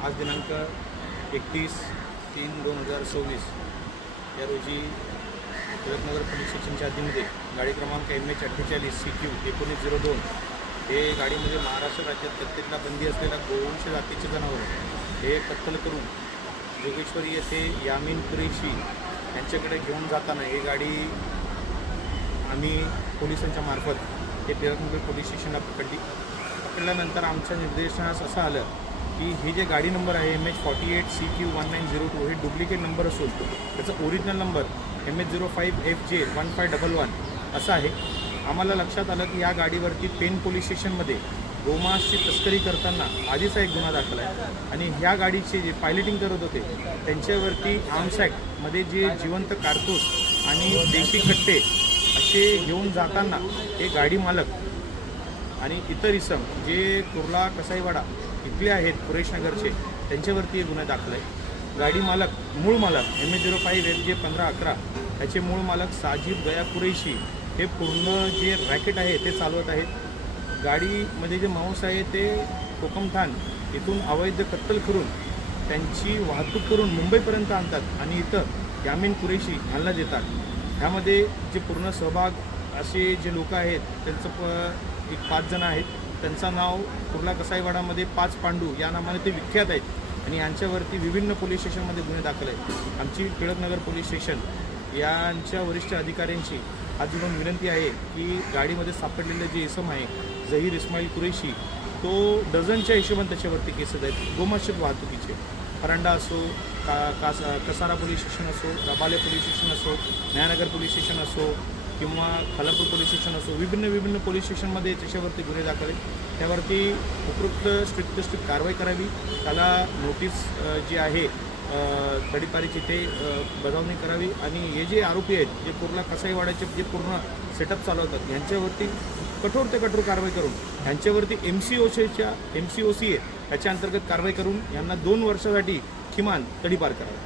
आज दिनांक 31/3/2026 या रोजी टिळकनगर पोलीस स्टेशनच्या हद्दीमध्ये गाडी क्रमांक MH48 CQ 1902 हे गाडीमध्ये महाराष्ट्र राज्यात कत्तलीला बंदी असलेल्या गोवंश जातीचे जनावर हे कत्तल करून जोगेश्वरी येथे यामीन कुरेशी यांच्याकडे घेऊन जाताना ही गाडी आम्ही पोलिसांच्या मार्फत हे टिळकनगर पोलीस स्टेशनला पकडल्यानंतर आमच्या निर्देशनास असं आलं की हे जे गाडी नंबर आहे MH48 CQ 1902 हे डुप्लिकेट नंबर असून त्याचा ओरिजिनल नंबर MH05FJ 1511 असा आहे. आम्हाला लक्षात आलं की या गाडीवरती पेन पोलीस स्टेशनमध्ये गोमांसची तस्करी करताना आधीचा एक गुन्हा दाखल आहे आणि ह्या गाडीचे जे पायलटिंग करत होते त्यांच्यावरती आर्म्स ॲक्टमध्ये जे जिवंत कारतूस आणि देशी कट्टे असे घेऊन जाताना हे गाडी मालक आणि इतर इसम जे कुर्ला कसाईवाडा इथले आहेत कुरेशनगरचे त्यांच्यावरती हे गुन्हा दाखल आहे. गाडी मालक मूळ मालक MH05FJ 1511 त्याचे मूळ मालक साजिद गया कुरेशी हे पूर्ण जे रॅकेट आहे ते चालवत आहेत. गाडीमध्ये जे मांस आहे ते कोकमठाण इथून अवैध कत्तल करून त्यांची वाहतूक करून मुंबईपर्यंत आणतात आणि इथं यामीन कुरेशी यांना देतात. ह्यामध्ये जे पूर्ण सहभाग असे जे लोक आहेत त्यांचं एक 5 जण आहेत. त्यांचं नाव कुर्ला कसाईवाडामध्ये 5 पांडू या नावाने ते विख्यात आहेत आणि यांच्यावरती विभिन्न पोलीस स्टेशनमध्ये गुन्हे दाखल आहेत. आमची टिळकनगर पोलीस स्टेशन यांच्या वरिष्ठ अधिकाऱ्यांची हात जोडून विनंती आहे की गाडीमध्ये सापडलेले जे इसम आहे झहीर इस्माईल कुरेशी तो डझनच्या हिशोबाने त्याच्यावरती केसेस आहेत. गोमांस वाहतुकीचे परांडा असो कसारा पोलीस स्टेशन असो, रबाले पोलीस स्टेशन असो, न्यायनगर पोलीस स्टेशन असो किंवा खालापूर पोलीस स्टेशन असो, विभिन्न पोलीस स्टेशनमध्ये त्याच्यावरती गुन्हे दाखल आहेत. त्यावरती उपयुक्त स्ट्रिक्ट कारवाई करावी. त्याला नोटीस जी आहे तडीपारीची ते बजावणी करावी आणि हे जे आरोपी आहेत जे कुर्ला कसाईवाड्याचे जे पूर्ण सेटअप चालवतात यांच्यावरती कठोर ते कठोर कारवाई करून यांच्यावरती MCOC आहे याच्या अंतर्गत कारवाई करून यांना 2 वर्षासाठी किमान तडीपार करावी.